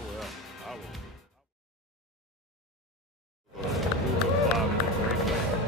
will. I will. Google Cloud is a great way.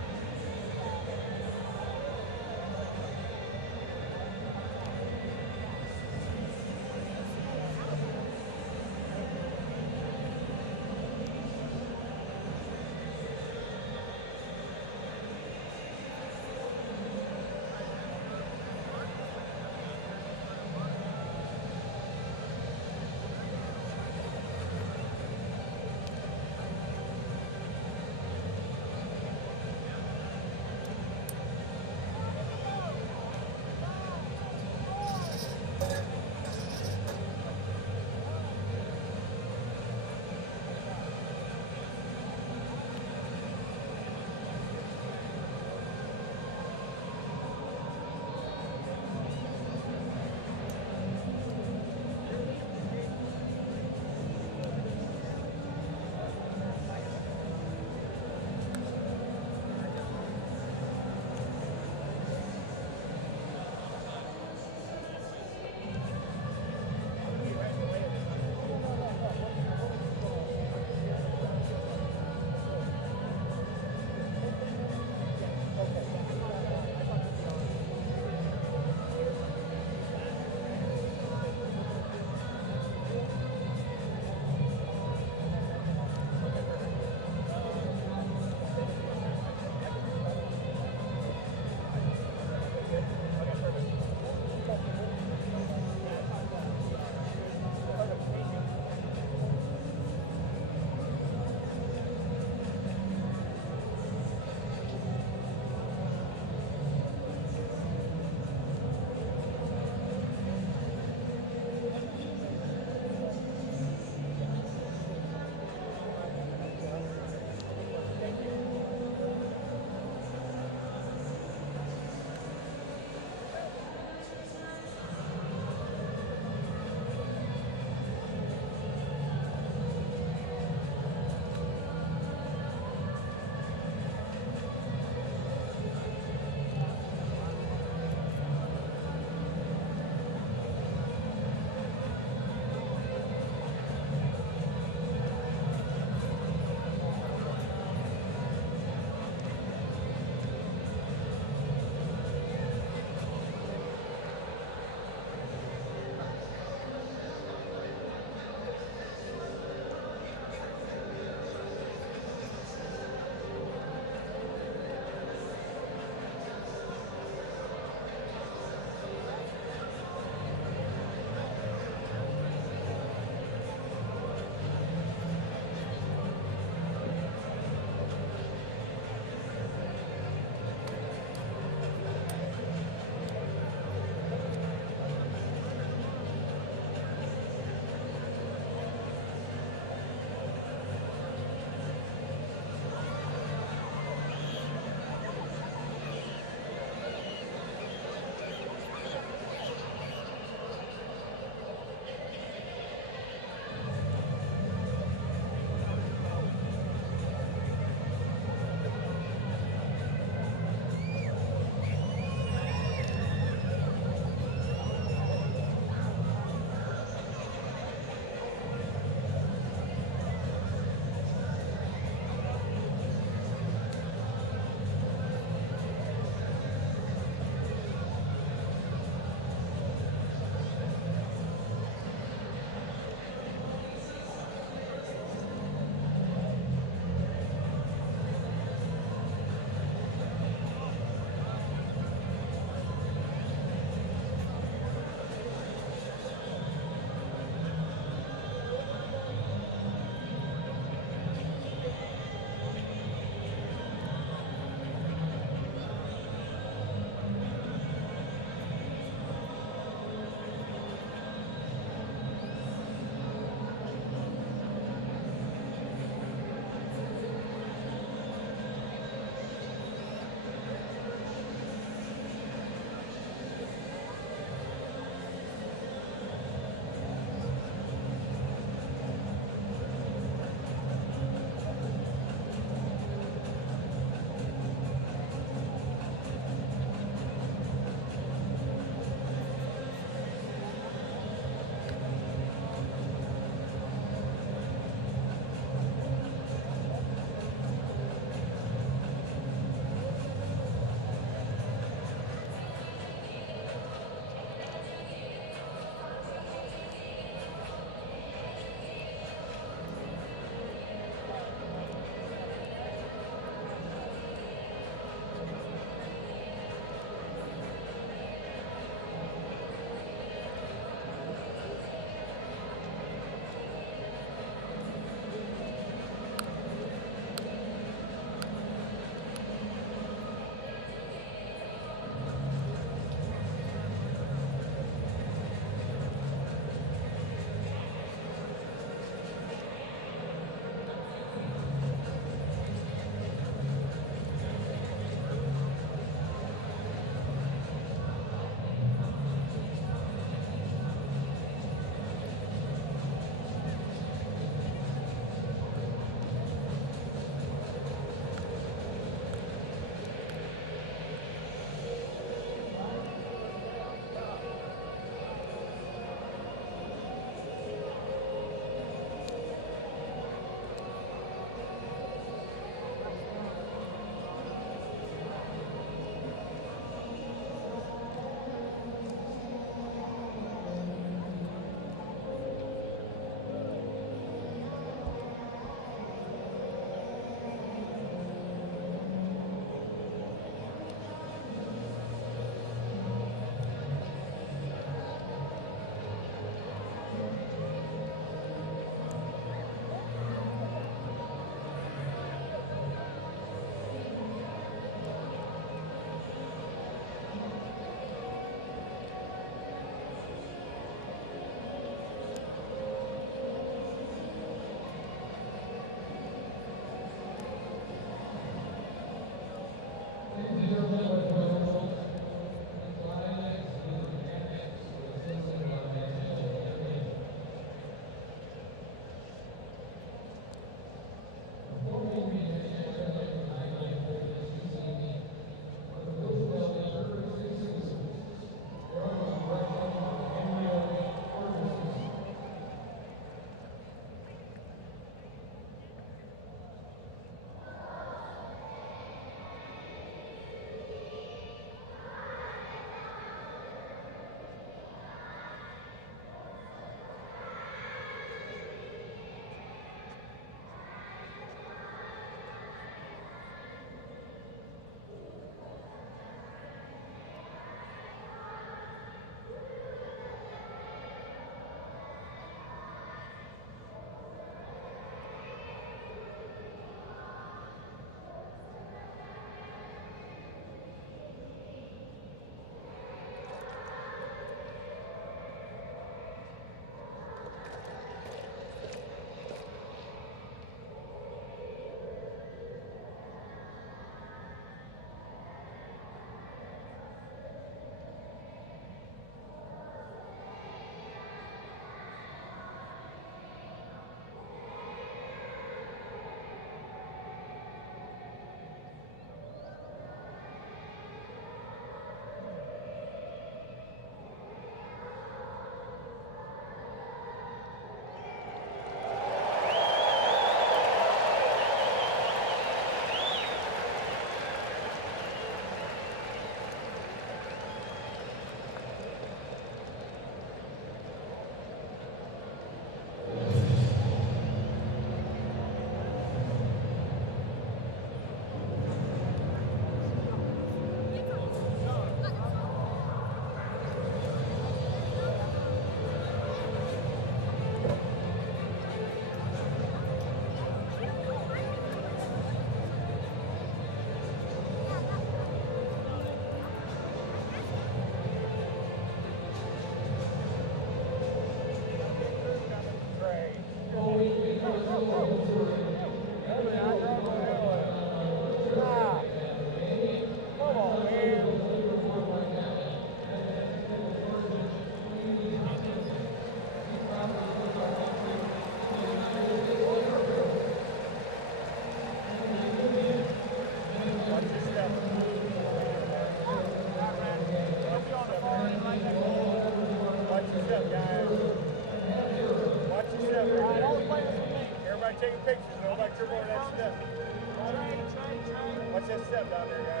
a step down there, guys.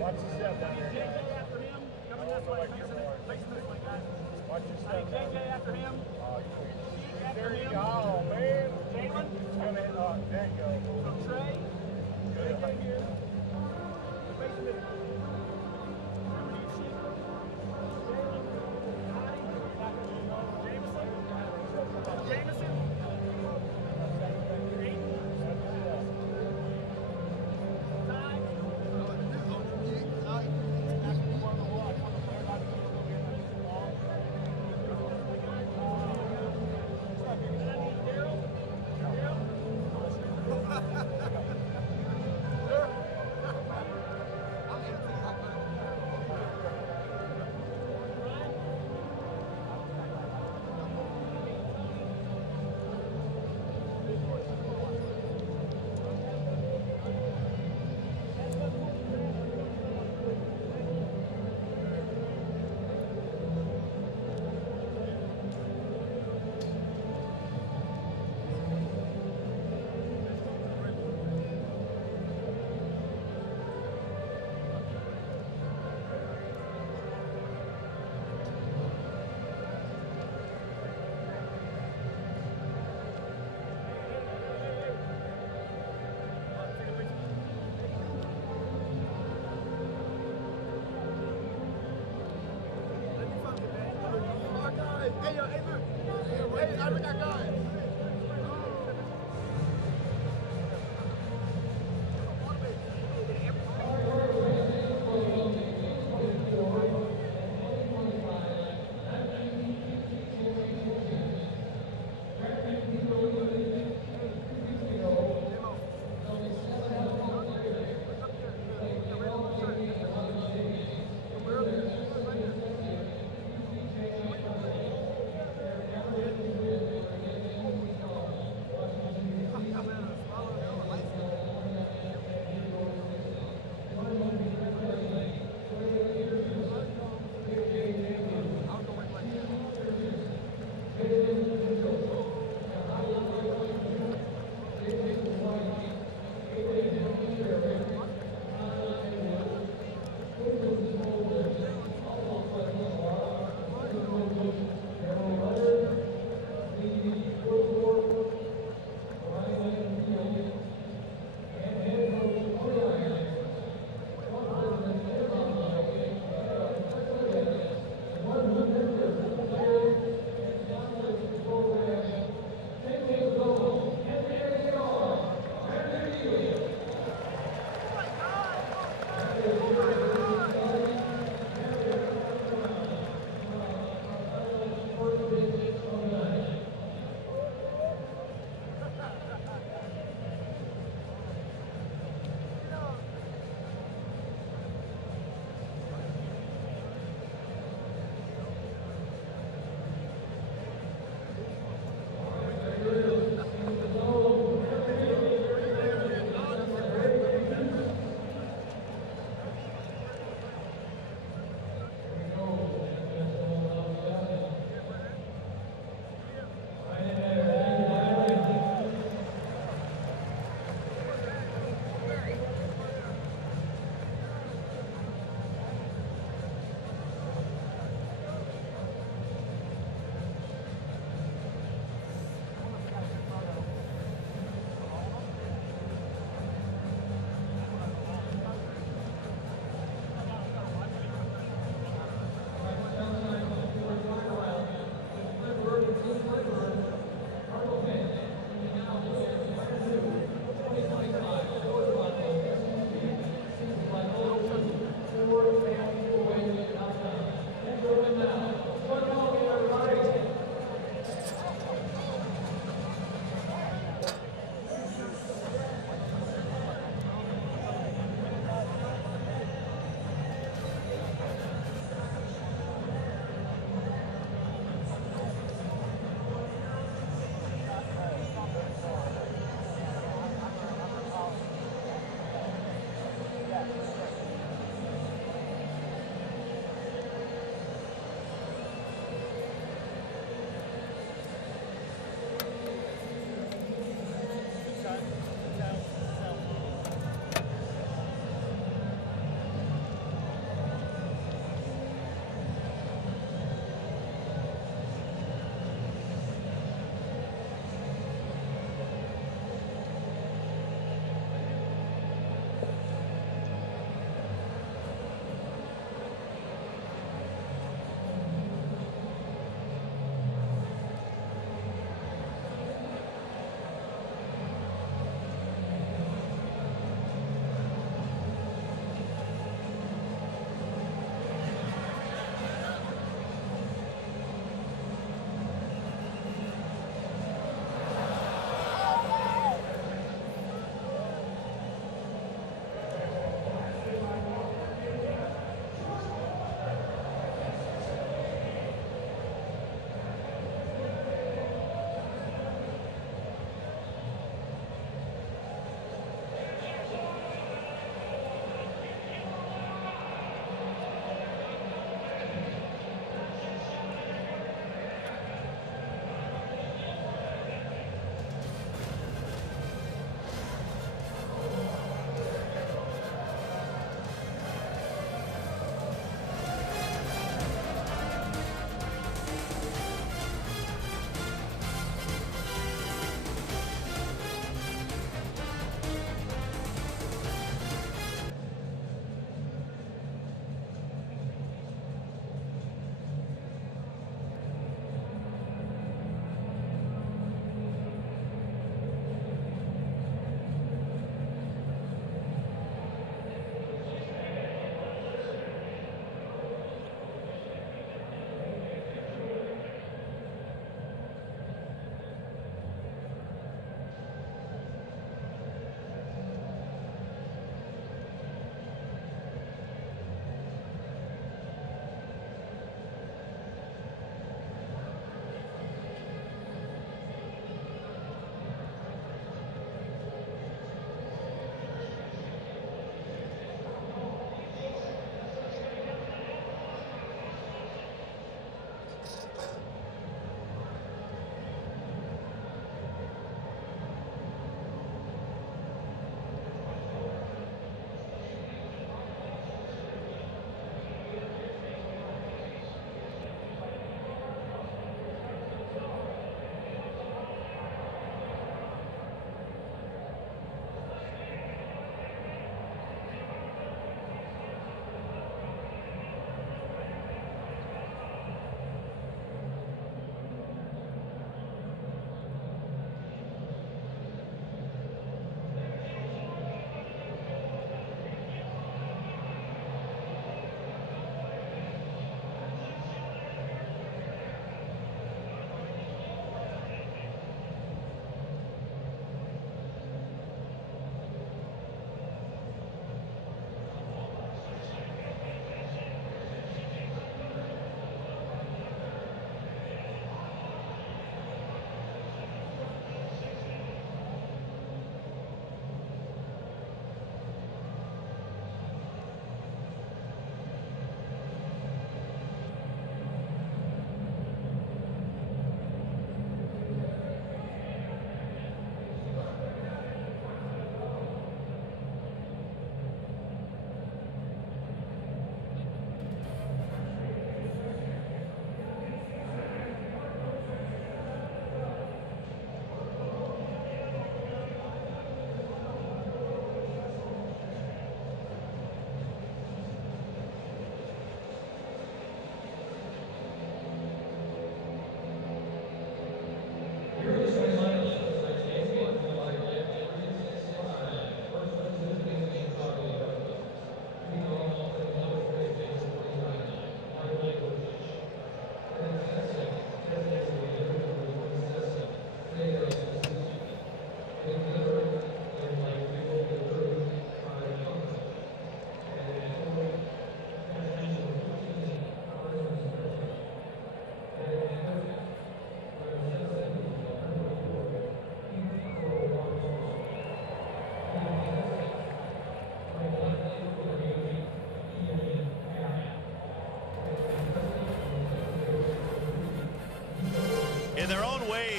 Watch the step down there, guys. JJ after him. Coming this way. Facing this way, guys. Watch your step down JJ there. after him. There you go. Oh, man. Jalen. There you go. So Trey. Good. JJ here. Facing this way. Jameson.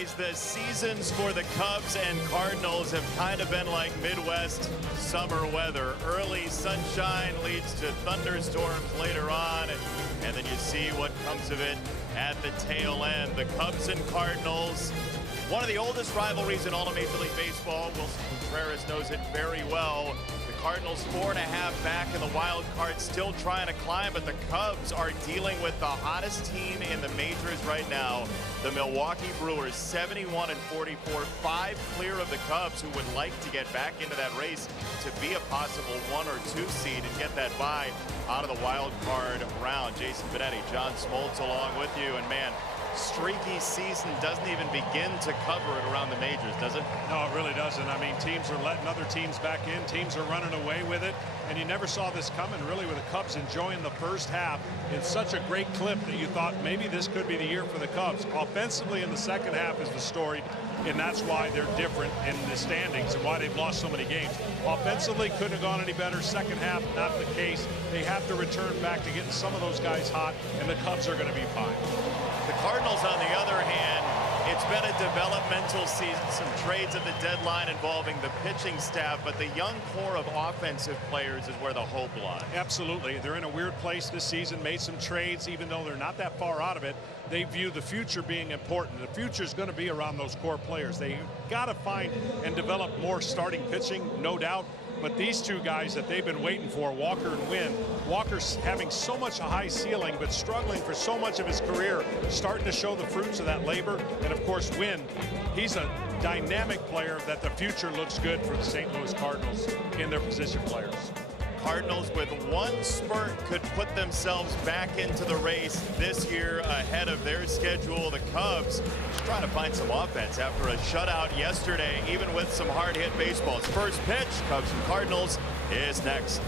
ways, the seasons for the Cubs and Cardinals have kind of been like Midwest summer weather. Early sunshine leads to thunderstorms later on, and then you see what comes of it at the tail end. The Cubs and Cardinals, one of the oldest rivalries in all of Major League Baseball. Wilson Contreras knows it very well. The Cardinals 4.5 back in the wild card, still trying to climb, but the Cubs are dealing with the hottest team in the majors right now. The Milwaukee Brewers, 71-44, 5 clear of the Cubs, who would like to get back into that race to be a possible 1 or 2 seed and get that bye out of the wild card round. Jason Benetti, John Smoltz along with you, and man, streaky season doesn't even begin to cover it around the majors, does it? No, it really doesn't. I mean, teams are letting other teams back in. Teams are running away with it. And you never saw this coming, really, with the Cubs enjoying the first half in such a great clip that you thought maybe this could be the year for the Cubs. Offensively in the second half is the story, and that's why they're different in the standings and why they've lost so many games. Offensively, couldn't have gone any better. Second half, not the case. They have to return back to getting some of those guys hot, and the Cubs are going to be fine. The Cardinals, on the other hand, it's been a developmental season, some trades at the deadline involving the pitching staff, but the young core of offensive players is where the hope lies. Absolutely. They're in a weird place this season, made some trades, even though they're not that far out of it. They view the future being important. The future is going to be around those core players. They got to find and develop more starting pitching, no doubt. But these two guys that they've been waiting for, Walker and Wynn, Walker's having so much a high ceiling, but struggling for so much of his career, starting to show the fruits of that labor. And of course, Wynn, he's a dynamic player that the future looks good for the St. Louis Cardinals in their position players. Cardinals, with one spurt, could put themselves back into the race this year ahead of their schedule. The Cubs just trying to find some offense after a shutout yesterday, even with some hard-hit baseballs. First pitch, Cubs and Cardinals, is next.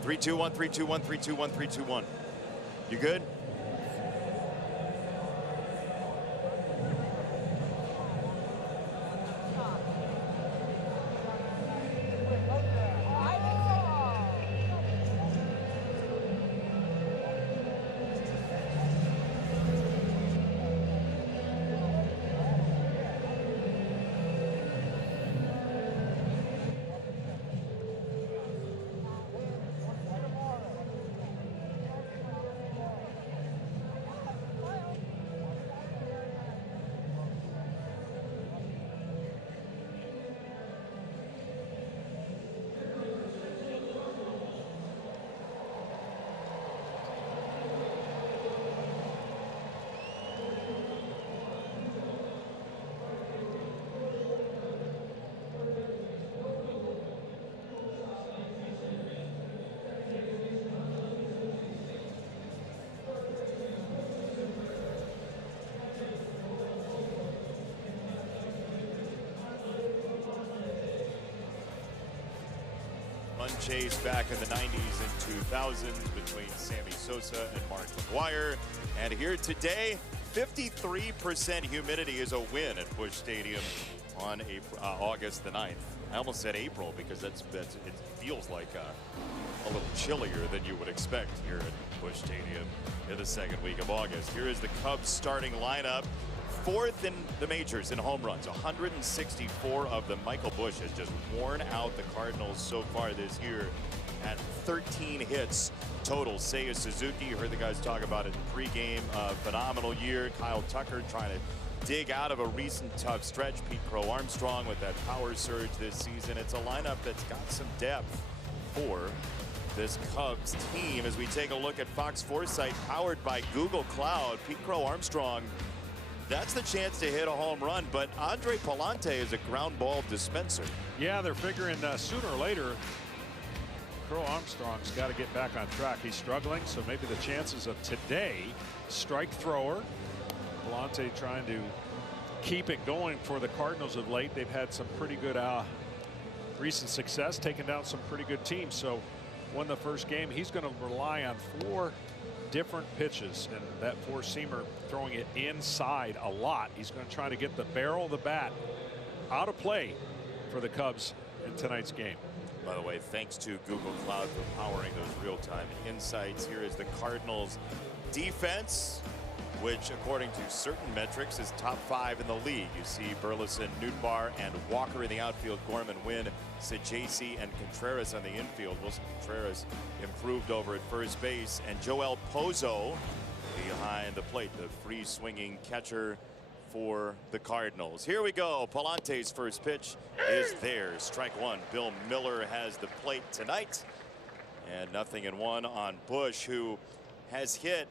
Three, 2, 1, 3, 2, 1, 3, 2, 1, 3, 2, 1. You good? Chase back in the 90s and 2000s between Sammy Sosa and Mark McGwire. And here today, 53% humidity is a win at Busch Stadium on August the 9th. I almost said April because it feels like a little chillier than you would expect here at Busch Stadium in the second week of August. Here is the Cubs starting lineup. 4th in the majors in home runs, 164 of them. Michael Busch has just worn out the Cardinals so far this year at 13 hits total. Seiya Suzuki, you heard the guys talk about it in pregame. Phenomenal year. Kyle Tucker trying to dig out of a recent tough stretch. Pete Crow Armstrong with that power surge this season. It's a lineup that's got some depth for this Cubs team as we take a look at Fox Foresight powered by Google Cloud. Pete Crow Armstrong, that's the chance to hit a home run, but Andre Palante is a ground ball dispenser. Yeah, they're figuring sooner or later Crow Armstrong's got to get back on track. He's struggling, so maybe the chances of today, strike thrower. Palante trying to keep it going for the Cardinals of late. They've had some pretty good recent success, taking down some pretty good teams. So won the first game. He's going to rely on 4 different pitches, and that 4-seamer throwing it inside a lot. He's going to try to get the barrel of the bat out of play for the Cubs in tonight's game. By the way, thanks to Google Cloud for powering those real-time insights. Here is the Cardinals defense, which according to certain metrics is top 5 in the league. You see Burleson, Nootbaar, and Walker in the outfield. Gorman, Wynn, Sajaci, and Contreras on the infield. Wilson Contreras improved over at first base, and Joel Pozo behind the plate, the free swinging catcher for the Cardinals. Here we go. Palante's first pitch is there. Strike 1. Bill Miller has the plate tonight, and 0-1 on Bush, who has hit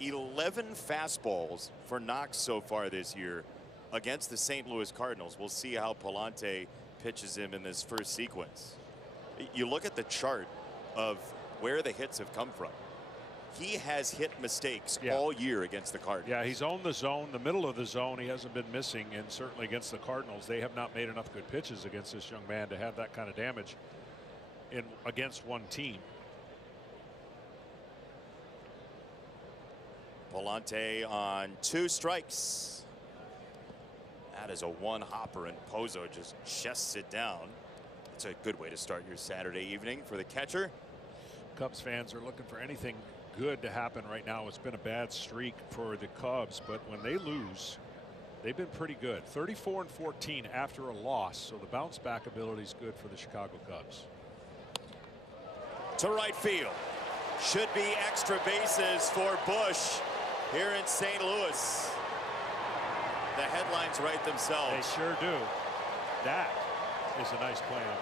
11 fastballs for Knox so far this year against the St. Louis Cardinals. We'll see how Palante pitches him in this first sequence. You look at the chart of where the hits have come from. He has hit mistakes all year against the Cardinals. Yeah, he's owned the zone, the middle of the zone. He hasn't been missing, and certainly against the Cardinals, they have not made enough good pitches against this young man to have that kind of damage against one team. Palante on 2 strikes. That is a 1-hopper, and Pozo just chests it down. It's a good way to start your Saturday evening for the catcher. Cubs fans are looking for anything good to happen right now. It's been a bad streak for the Cubs, but when they lose, they've been pretty good. 34-14 after a loss, so the bounce back ability is good for the Chicago Cubs. To right field. Should be extra bases for Bush here in St. Louis. The headlines write themselves. They sure do. That is a nice play on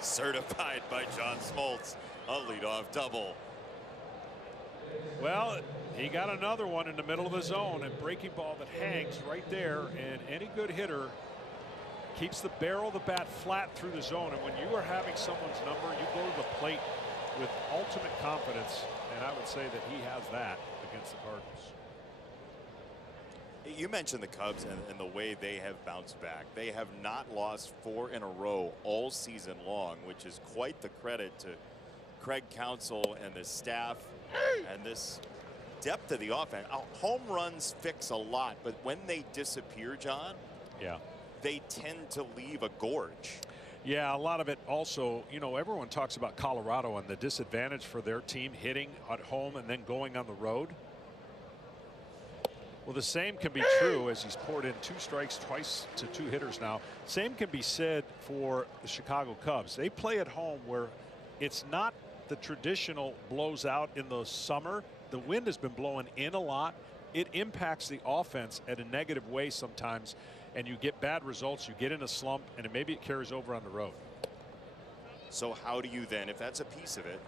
first. Certified by John Smoltz. A leadoff double. Well, he got another one in the middle of the zone, and breaking ball that hangs right there, and any good hitter keeps the barrel of the bat flat through the zone. And when you are having someone's number, you go to the plate with ultimate confidence, and I would say that he has that against the Cardinals. You mentioned the Cubs and the way they have bounced back. They have not lost 4 in a row all season long, which is quite the credit to Craig Counsell and the staff and this depth of the offense. Home runs fix a lot, but when they disappear, John, they tend to leave a gorge. Yeah, a lot of it also, you know, everyone talks about Colorado and the disadvantage for their team hitting at home and then going on the road. Well, the same can be true as he's poured in 2 strikes twice to 2 hitters now. Same can be said for the Chicago Cubs. They play at home where it's not the traditional blows out in the summer. The wind has been blowing in a lot. It impacts the offense at a negative way sometimes, and you get bad results. You get in a slump, and maybe it carries over on the road. So how do you then, if that's a piece of it,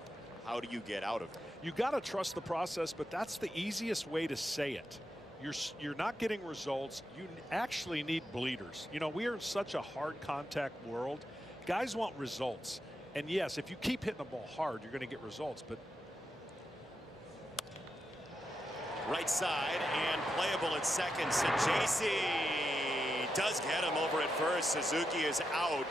how do you get out of it? You got to trust the process, but that's the easiest way to say it. You're not getting results. You actually need bleeders. You know, we are in such a hard contact world. Guys want results. And yes, if you keep hitting the ball hard, you're going to get results. But right side and playable at second. Sajaci does get him over at first. Suzuki is out.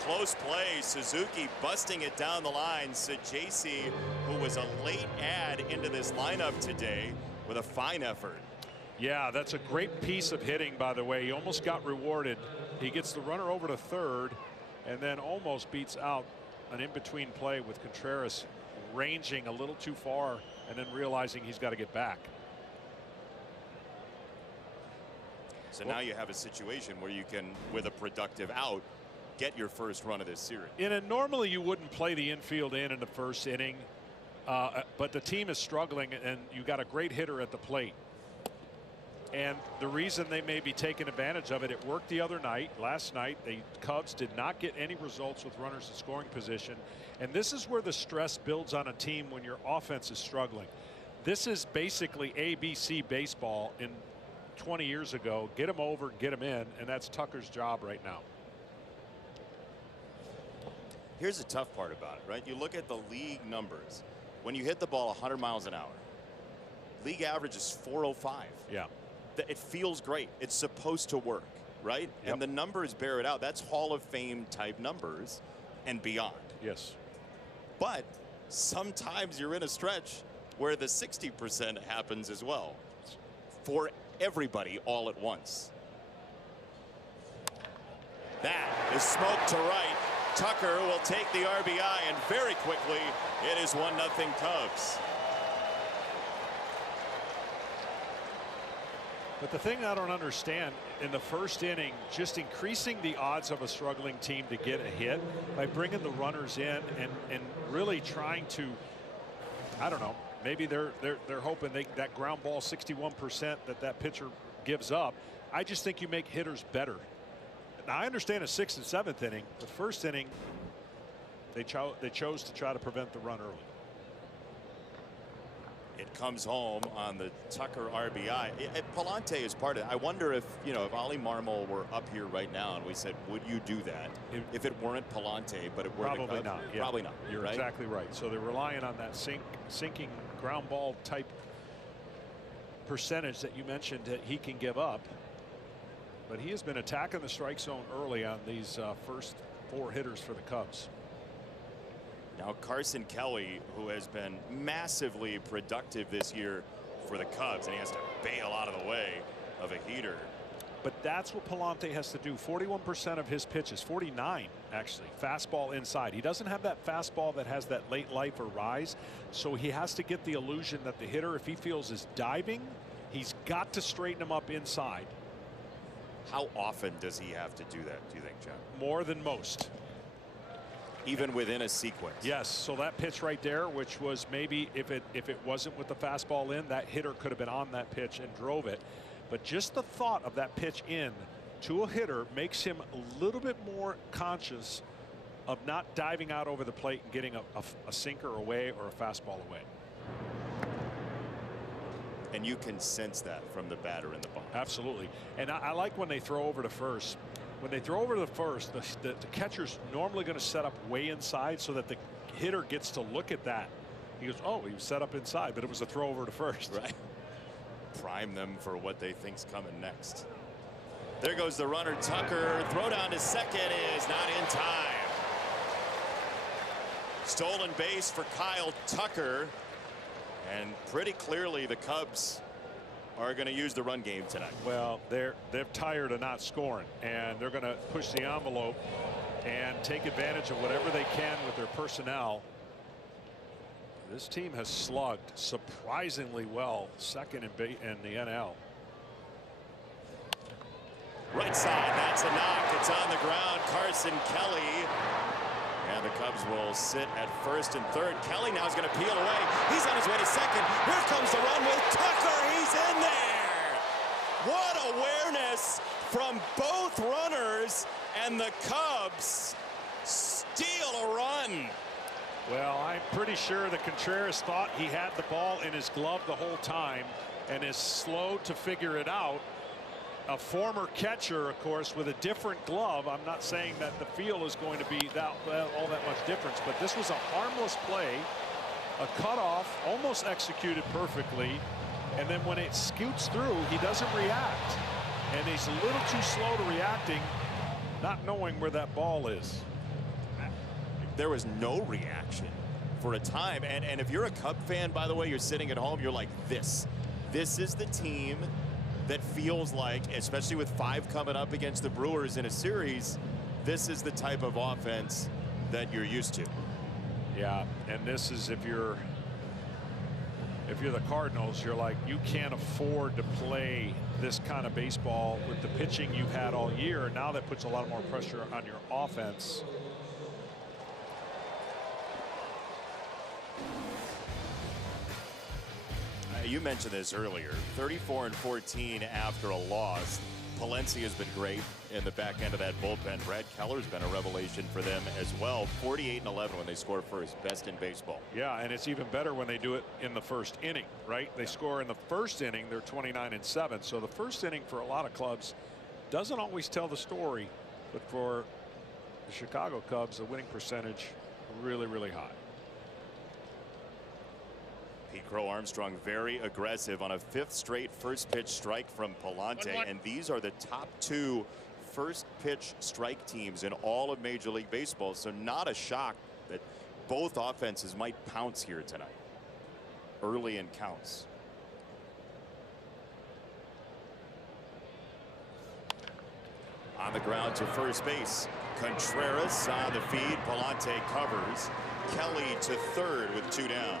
Close play. Suzuki busting it down the line. Sajaci, who was a late add into this lineup today, with a fine effort. Yeah, that's a great piece of hitting, by the way. He almost got rewarded. He gets the runner over to third and then almost beats out an in-between play with Contreras ranging a little too far and then realizing he's got to get back. So now you have a situation where you can, with a productive out, get your first run of this series. Normally you wouldn't play the infield in the first inning, but the team is struggling, and you got a great hitter at the plate. And the reason they may be taking advantage of it, it worked the other night. Last night, the Cubs did not get any results with runners in scoring position. And this is where the stress builds on a team when your offense is struggling. This is basically ABC baseball in 20 years ago. Get them over, get them in, and that's Tucker's job right now. Here's the tough part about it, right? You look at the league numbers. When you hit the ball 100 miles an hour, league average is 405. Yeah. It feels great. It's supposed to work, right? Yep. And the numbers bear it out. That's Hall of Fame type numbers and beyond. Yes. But sometimes you're in a stretch where the 60% happens as well for everybody all at once. That is smoked to right. Tucker will take the RBI, and very quickly it is 1-0 Cubs. But the thing I don't understand, in the first inning, just increasing the odds of a struggling team to get a hit by bringing the runners in and really trying to, I don't know, maybe they're hoping that ground ball 61% that pitcher gives up. I just think you make hitters better. Now I understand a 6th and 7th inning, but first inning they chose to try to prevent the run early. It comes home on the Tucker RBI. Palante is part of it. I wonder if, you know, if Ollie Marmol were up here right now and we said, would you do that if it weren't Palante, but it were Probably the Cubs? not. Yeah. Probably not. You're right? exactly right. So they're relying on that sinking ground ball type percentage that you mentioned that he can give up. But he has been attacking the strike zone early on these first 4 hitters for the Cubs. Now Carson Kelly, who has been massively productive this year for the Cubs, and he has to bail out of the way of a heater. But that's what Palante has to do. 41% of his pitches, 49 actually, fastball inside. He doesn't have that fastball that has that late life or rise, so he has to get the illusion that the hitter, if he feels is diving, he's got to straighten him up inside. How often does he have to do that, do you think, John? More than most. Even within a sequence? Yes. So that pitch right there, which was maybe if it wasn't with the fastball in, that hitter could have been on that pitch and drove it. But just the thought of that pitch in to a hitter makes him a little bit more conscious of not diving out over the plate and getting a sinker away or a fastball away. And you can sense that from the batter in the box. Absolutely. And I like when they throw over to first. When they throw over to the first, the catcher's normally going to set up way inside so that the hitter gets to look at that. He goes, oh, he was set up inside, but it was a throw over to first. Right. Prime them for what they think's coming next. There goes the runner, Tucker. Throw down to second is not in time. Stolen base for Kyle Tucker. And pretty clearly the Cubs are going to use the run game tonight. Well, they're tired of not scoring, and they're going to push the envelope and take advantage of whatever they can with their personnel. This team has slugged surprisingly well, second in the NL. Right side, that's a knock. It's on the ground. Carson Kelly. And the Cubs will sit at first and third. Kelly now is going to peel away. He's on his way to second. Here comes the run with Tucker. He's in there. What awareness from both runners, and the Cubs steal a run. Well, I'm pretty sure that Contreras thought he had the ball in his glove the whole time and is slow to figure it out. A former catcher, of course, with a different glove. I'm not saying that the feel is going to be all that much difference, but this was a harmless play, a cutoff, almost executed perfectly, and then when it scoots through, he doesn't react, and he's a little too slow to reacting, not knowing where that ball is. There was no reaction for a time, and if you're a Cub fan, by the way, you're sitting at home, you're like, this is the team that feels like, especially with 5 coming up against the Brewers in a series, this is the type of offense that you're used to. Yeah, and this is if you're the Cardinals, you're like, you can't afford to play this kind of baseball with the pitching you've had all year. Now that puts a lot more pressure on your offense. you mentioned this earlier, 34-14 after a loss. Palencia has been great in the back end of that bullpen. Brad Keller's been a revelation for them as well. 48-11 when they score first, best in baseball. Yeah, and it's even better when they do it in the first inning, right? They score in the first inning, they're 29-7. So the first inning for a lot of clubs doesn't always tell the story, but for the Chicago Cubs, the winning percentage really, really high. Pete Crow Armstrong very aggressive on a 5th straight first pitch strike from Palante, and these are the top 2 first pitch strike teams in all of Major League Baseball, so not a shock that both offenses might pounce here tonight early in counts. On the ground to first base, Contreras on the feed. Palante covers. Kelly to third with 2 down.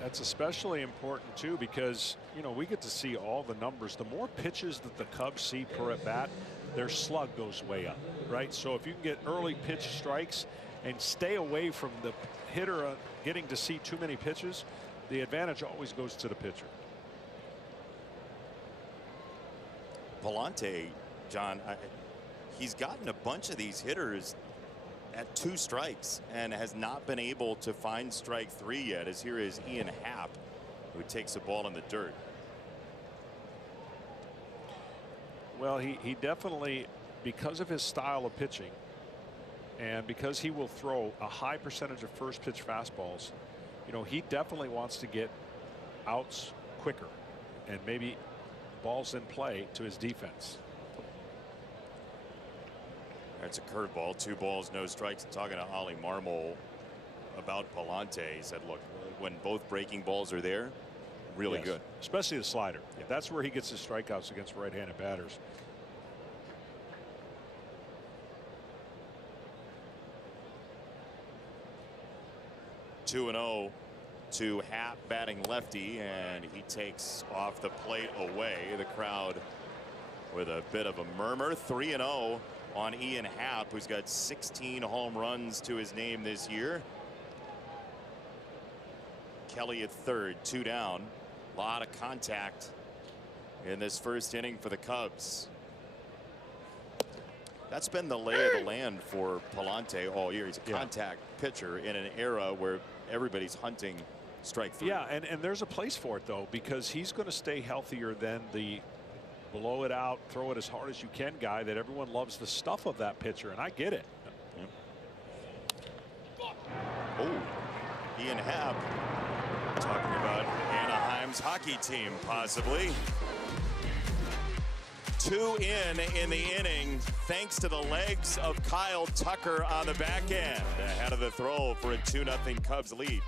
That's especially important too, because we get to see all the numbers. The more pitches that the Cubs see per at bat, their slug goes way up, right? So if you can get early pitch strikes and stay away from the hitter getting to see too many pitches, the advantage always goes to the pitcher. Palante, John, he's gotten a bunch of these hitters at 2 strikes and has not been able to find strike 3 yet, as here is Ian Happ, who takes the ball in the dirt. Well, he definitely, because of his style of pitching and because he will throw a high percentage of first pitch fastballs, he definitely wants to get outs quicker and maybe balls in play to his defense. That's a curveball. 2 balls, no strikes. Talking to Ollie Marmol about Palante, he said, look, when both breaking balls are there, really good. Especially the slider. Yeah. That's where he gets his strikeouts against right-handed batters. Two and 0 to Happ, batting lefty, and he takes off the plate away. The crowd with a bit of a murmur. 3-0 on Ian Happ, who's got 16 home runs to his name this year. Kelly at third, 2 down. A lot of contact in this first inning for the Cubs. That's been the lay of the land for Palante all year. He's a contact pitcher in an era where everybody's hunting strike 3. Yeah, and there's a place for it, though, because he's going to stay healthier than the blow it out, throw it as hard as you can guy that everyone loves the stuff of that pitcher, and I get it. Oh, Ian Happ talking about Anaheim's hockey team, possibly. 2 in the inning, thanks to the legs of Kyle Tucker on the back end, ahead of the throw for a 2-0 Cubs lead.